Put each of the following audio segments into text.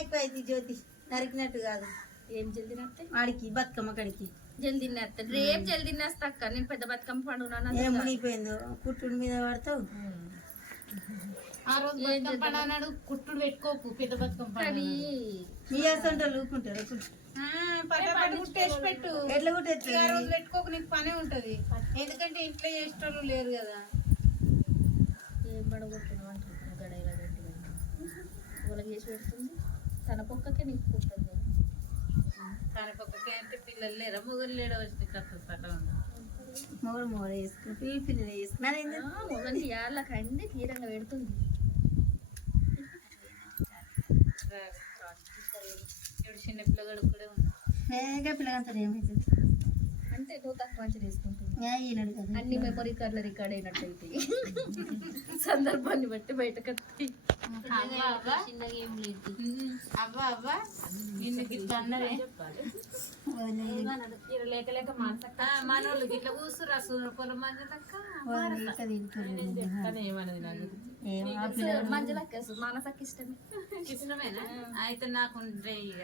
ఎక్కువైంది జ్యోతి. నరికినట్టు కాదు. ఏం జల్దీ నత్తే వాడికి బతుకమ్మ కడికి. జల్దీ నత్తే రేపు జల్దీ నేస్తా అక్క. నేను పెద్ద బతుకమ్మ పండుగ ఏం మునిగిపోయిందో? కుట్టుడి మీద పడతావు? ఆ రోజు బతుకమ్మ పండుగ కుట్టుడు పెట్టుకోకు పెద్ద బతుకమ్మ పండుగ మీ పదే కుట్టేసి పెట్టు ఎట్లా ఆ రోజు పెట్టుకోకు నీకు పనే ఉంటది. ఎందుకంటే ఇంట్లో చేసేటోళ్ళు లేరు కదా. ఏం గడైలా పెట్టి వాళ్ళకి చేసి పెడుతుంది. తన పొక్కకే నీకు పుట్టింది. కనపక్కకి అంటే పిల్లలు లేరా? మొగలు లేడ వచ్చి కథ మొగలు మొగలు వేసుకుని పిల్లలు పిల్లలు వేసుకున్నారు? మొగలు యాళ్ళకండి తీరంగా పెడుతుంది. ఇప్పుడు చిన్న పిల్లగాడు కూడా ఉంది పిల్లగంతా అంటే నువ్వు తక్కువ మంచి తీసుకుంటుంది ఏ ఈనాడు కదా. అన్ని మెమరీ కార్డులు రికార్డ్ అయినట్టు అయితే సందర్భాన్ని బట్టి బయటకు వస్తాయి అవ్వా అవ్వా నిన్ను గిట్లా అన్నదే లేక లేక మనోళ్ళు గిట్ల కూర్చురా సూర్య పొలం మంది లెక్క ఇష్టమే ఇష్టమేనా అయితే నాకు ఉండే ఇక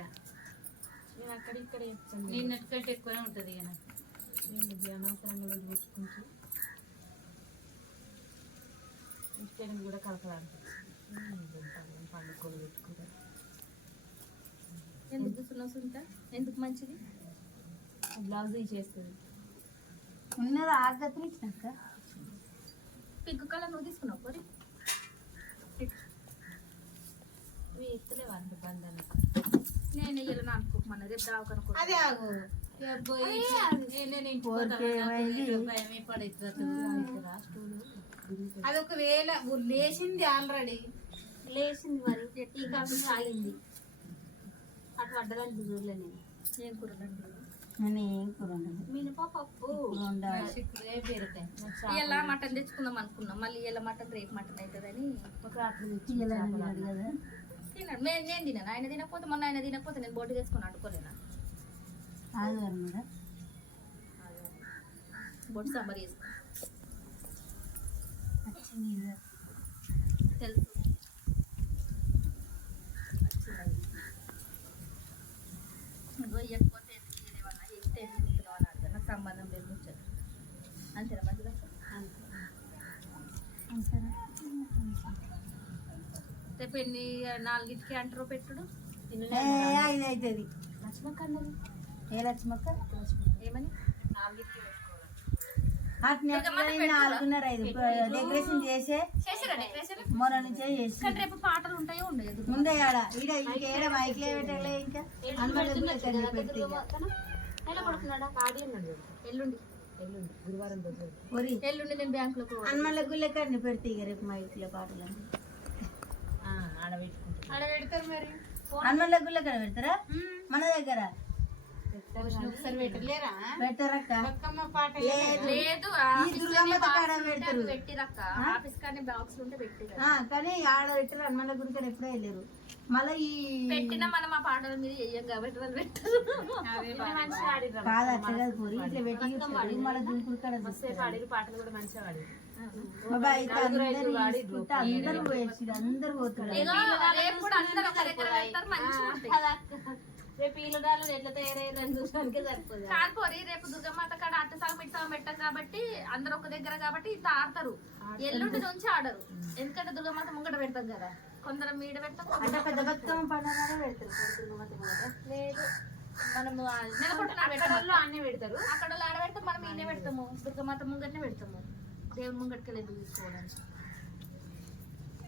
నేను అక్కడ ఇక్కడ చెప్తాను నిన్నటికంటే ఎక్కువనే ఉంటది ఇక నాకు నేను అనవసరంగా పెట్టుకుంటూ ఇష్టం కూడా కలపడానికి. ఎందుకు సున్నసుంట ఎందుకు మంచిది? బ్లౌజ్ చేస్తుంది. ఉన్నది? ఆగత్తులు ఇచ్చినాక పింక్ కలర్ నువ్వు తీసుకున్నావు పోరి ఇవి ఎత్తలేవు అంత బంధన. నేను ఇయ్యాలని అనుకోమన్నా రేపు దావకనుకో అదే ఆగు. ఇక పోయి ఏ నేను ఇంటికి పోతాను. నాకు ఇక భయమే పడేది అది ఒకవేళ లేచింది ఆల్రెడీ లేచింది మరి. ఈ కాలం కాలింది అటు పడ్డదానికి చూడలే నేను. ఏం కూరలండి? నేను ఏం కూర ఇలా మటన్ తెచ్చుకుందాం అనుకున్నాం. మళ్ళీ ఇలా మటన్ రేపు మటన్ అవుతుందని ఒక రాత్రి పిల్లలని తిన్నాడు మేము నేను తిన్నాను ఆయన తినకపోతే మొన్న ఆయన తినకపోతే నేను బోటి తెచ్చుకొని మీద బొట్టు సాంబార్ చేసుకో పచ్చి నీళ్ళు తెలుసు వచ్చినది. నువ్వు ఇవ్వకపోతే ఎందుకు ఇయ్యలేవన్నా ఇస్తే ఎందుకు ఇస్తున్నావు అని అడగా నాకు సంబంధం లేదు ముచ్చట అంతేనా మంచిగా అంతేనా రేపు ఎన్ని నాలుగింటికి అంటారు పెట్టుడు? ఐదు అవుతుంది లక్ష్మక్క అన్నది ఏ లక్ష్మక్క? ఏమని? నాలుగున్నర ఐదు. డెకరేషన్ చేసే చేసిరా డెకరేషన్? మొన్న నుంచే చేసి కానీ రేపు పాటలు ఉంటాయో ఉండదు ముందే ఆడ. ఈడ ఇంకా ఏడ మైక్లే పెట్టలే ఇంకా. హనుమాన్ పెడితే ఎలా పడుతున్నాడా కాగలేన్నాడు ఎల్లుండి. ఎల్లుండి నేను బ్యాంకులోకి హనుమాన్ల గుళ్ళెక్కడిని పెడితే ఇక రేపు మైక్లే పాటలు ఆడ పెడతారు మరి. హనుమాన్ల గుళ్ళెక్కడ పెడతారా? మన దగ్గర? ఒకసారి పెట్టలేరా పెట్టరక్క? బతుకమ్మ పాట లేదు. ఈ దుర్గమ్మ కాడ పెడతారు. పెట్టిరక్క. ఆఫీస్ కానీ బాక్స్ ఉంటే పెట్టిర ఆ, కానీ ఆడ పెట్టారు హనుమాన్ల గుడి కాడ ఎప్పుడూ వెళ్ళారు. మళ్ళీ ఈ పెట్టినా మనం ఆ పాటల మీద చెయ్యం కాబట్టి వాళ్ళు పెట్టారు. కాదు అట్లా కాదు పోరి. ఇట్లా పెట్టి చూస్తారు మళ్ళీ దుంకుడు కాడ చూస్తారు. పాటలు కూడా మంచిగా పాడి బాబా అయితే అందరూ తీసుకుంటే అందరూ పోయేసి అందరూ పోతున్నారు రేపు ఈలడాలు ఎట్లా తయారయ్యారని చూడడానికే సరిపోదు. కాకపోతే రేపు దుర్గమాత కాడ అట్ట సాగు సాగు పెట్టాం కాబట్టి అందరు ఒక దగ్గర కాబట్టి ఇంత ఆడతారు. ఎల్లుండి నుంచి ఆడరు. ఎందుకంటే దుర్గమాత ముంగట పెడతాం కదా. కొందరు మీడ పెడతాం అంటే పెద్ద బతుకమ్మ పండుగ పెడతారు. దుర్గమాత. లేదు. మనము వాళ్ళు అన్నీ పెడతారు. అక్కడ ఆడ పెడతాం మనం ఈయనే పెడతాము. దుర్గమాత ముంగటనే పెడతాము. దేవుని ముంగటికి వెళ్ళి తీసుకోవడానికి?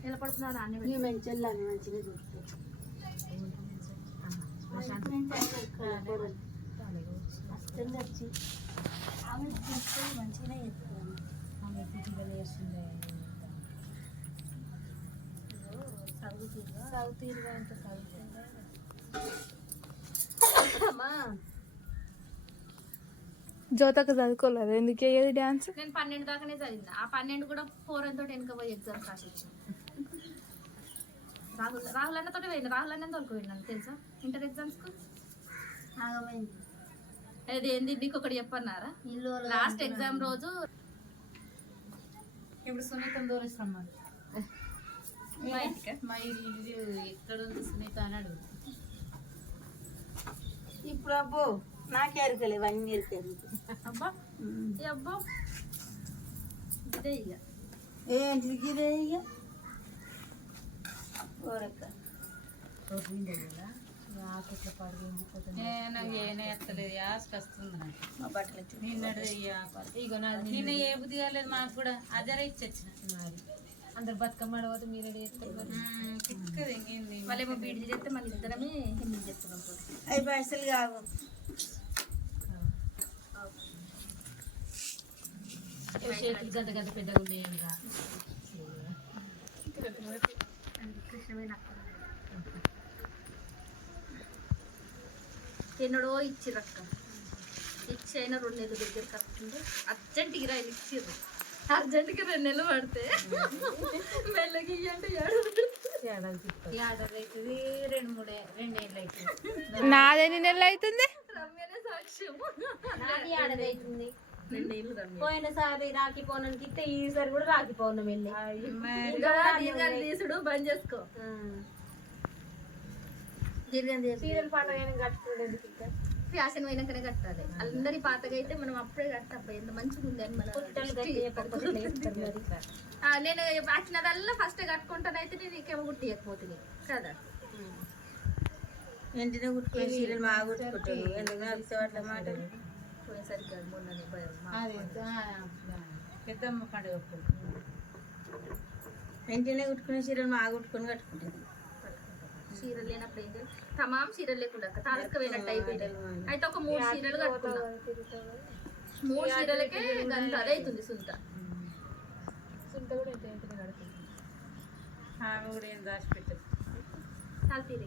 నిలబడుతున్నారు అన్ని ఈ మంచిగా అన్ని మంచిగా చూస్తారు వస్తుంది వచ్చి ఆమె చూస్తే మంచిగానే చేస్తారు సౌత్ ఇరుగా ఎంత సౌత్ జ్యోతక చదువుకోలేదు ఎందుకు అయ్యేది డాన్స్ నేను పన్నెండు దాకానే చదివింది ఆ పన్నెండు కూడా ఫోర్ అంతో వెనక పోయి ఎగ్జామ్స్ రాసి రాహుల్ రాహుల్ అన్నతో పోయింది రాహుల్ అన్న తోలుకు పోయినాను తెలుసా? ఇంటర్ ఎగ్జామ్స్కు? ఆగమైంది. అది ఏంది? నీకు ఒకటి చెప్పన్నారా? ఇల్లు లాస్ట్ ఎగ్జామ్ రోజు ఇప్పుడు సునీతం దూరిస్తాం మరి మా ఇల్లు ఎక్కడ ఉంది సునీత అని అడుగు. ఇప్పుడు అబ్బో నాకే ఎరకలే ఇవన్నీ ఎరకలు అబ్బా. ఏ అబ్బో. ఇదే ఇక. ఏంటిది ఇదే? ఇక? ఓరక్క. నాకు ఏనే ఎత్తలేదు యాస్కి వస్తుంది నాకు నిన్నడు ఇగో నాది నిన్న ఏ బుద్ధి కాలేదు మాకు కూడా అజరే ఇచ్చొచ్చిన అందరు బతుకమ్మ అడగదు మీరు చిక్కది మళ్ళీ వాళ్ళేమో చేస్తే మళ్ళీ ఇద్దరమే హిందీ చేస్తున్నాం అవి పైసలు కావు చేతులు గంట గంట పెద్దగా ఉన్నాయి కృష్ణమైన ఎన్నడో ఇచ్చిరక్క ఇచ్చి అయినా రెండు నెలలు దగ్గరికి వస్తుంది అర్జెంట్ గిరాయిలు ఇచ్చిర్రు అర్జెంట్కి రెండు నెలలు పడితే మెల్లకి ఇయ్యంటే ఏడు ఏడాది అవుతుంది రెండు మూడే రెండేళ్ళు అవుతుంది నాదెన్ని నెలలు అవుతుంది రమ్యనే సాక్ష్యం. నాది ఆడది అవుతుంది పోయినసారి రాఖీ పౌర్ణమికి ఇస్తే ఈసారి కూడా రాఖీ పౌర్ణమి వెళ్ళి తీసుడు బంద్ చేసుకో. సీరియల్ కట్టుకోలేదు ఫ్యాషన్ పోయినాకనే కట్టాలి. అందరి పాతగా అయితే మనం అప్పుడే కట్టబ్బా ఎంత మంచిగా ఉంది అని మన నేను వచ్చినదల్లా ఫస్ట్ కట్టుకుంటానైతే నేను నీకేమో గుట్టియకపోతుంది కదా? వెంటనే కుట్టుకుని చీరలు ఎందుకు అట్లా మాటలు. పోయేసరికి కాదు పెద్దమ్మ పండుగ అప్పుడు. వెంటనే కుట్టుకునే కుట్టుకొని కట్టుకుంటారు చీరలు లేనప్పుడు ఏం చేయాలి? తమాం చీరలు లేకుండా తారసుకు పోయినట్టు అయిపోయింది. అయితే ఒక మూడు చీరలు కట్టుకున్నా. మూడు చీరలకే గంట అదే అవుతుంది సుంత ఆమె కూడా ఏం దాచి పెట్టదు. చాలా తీరి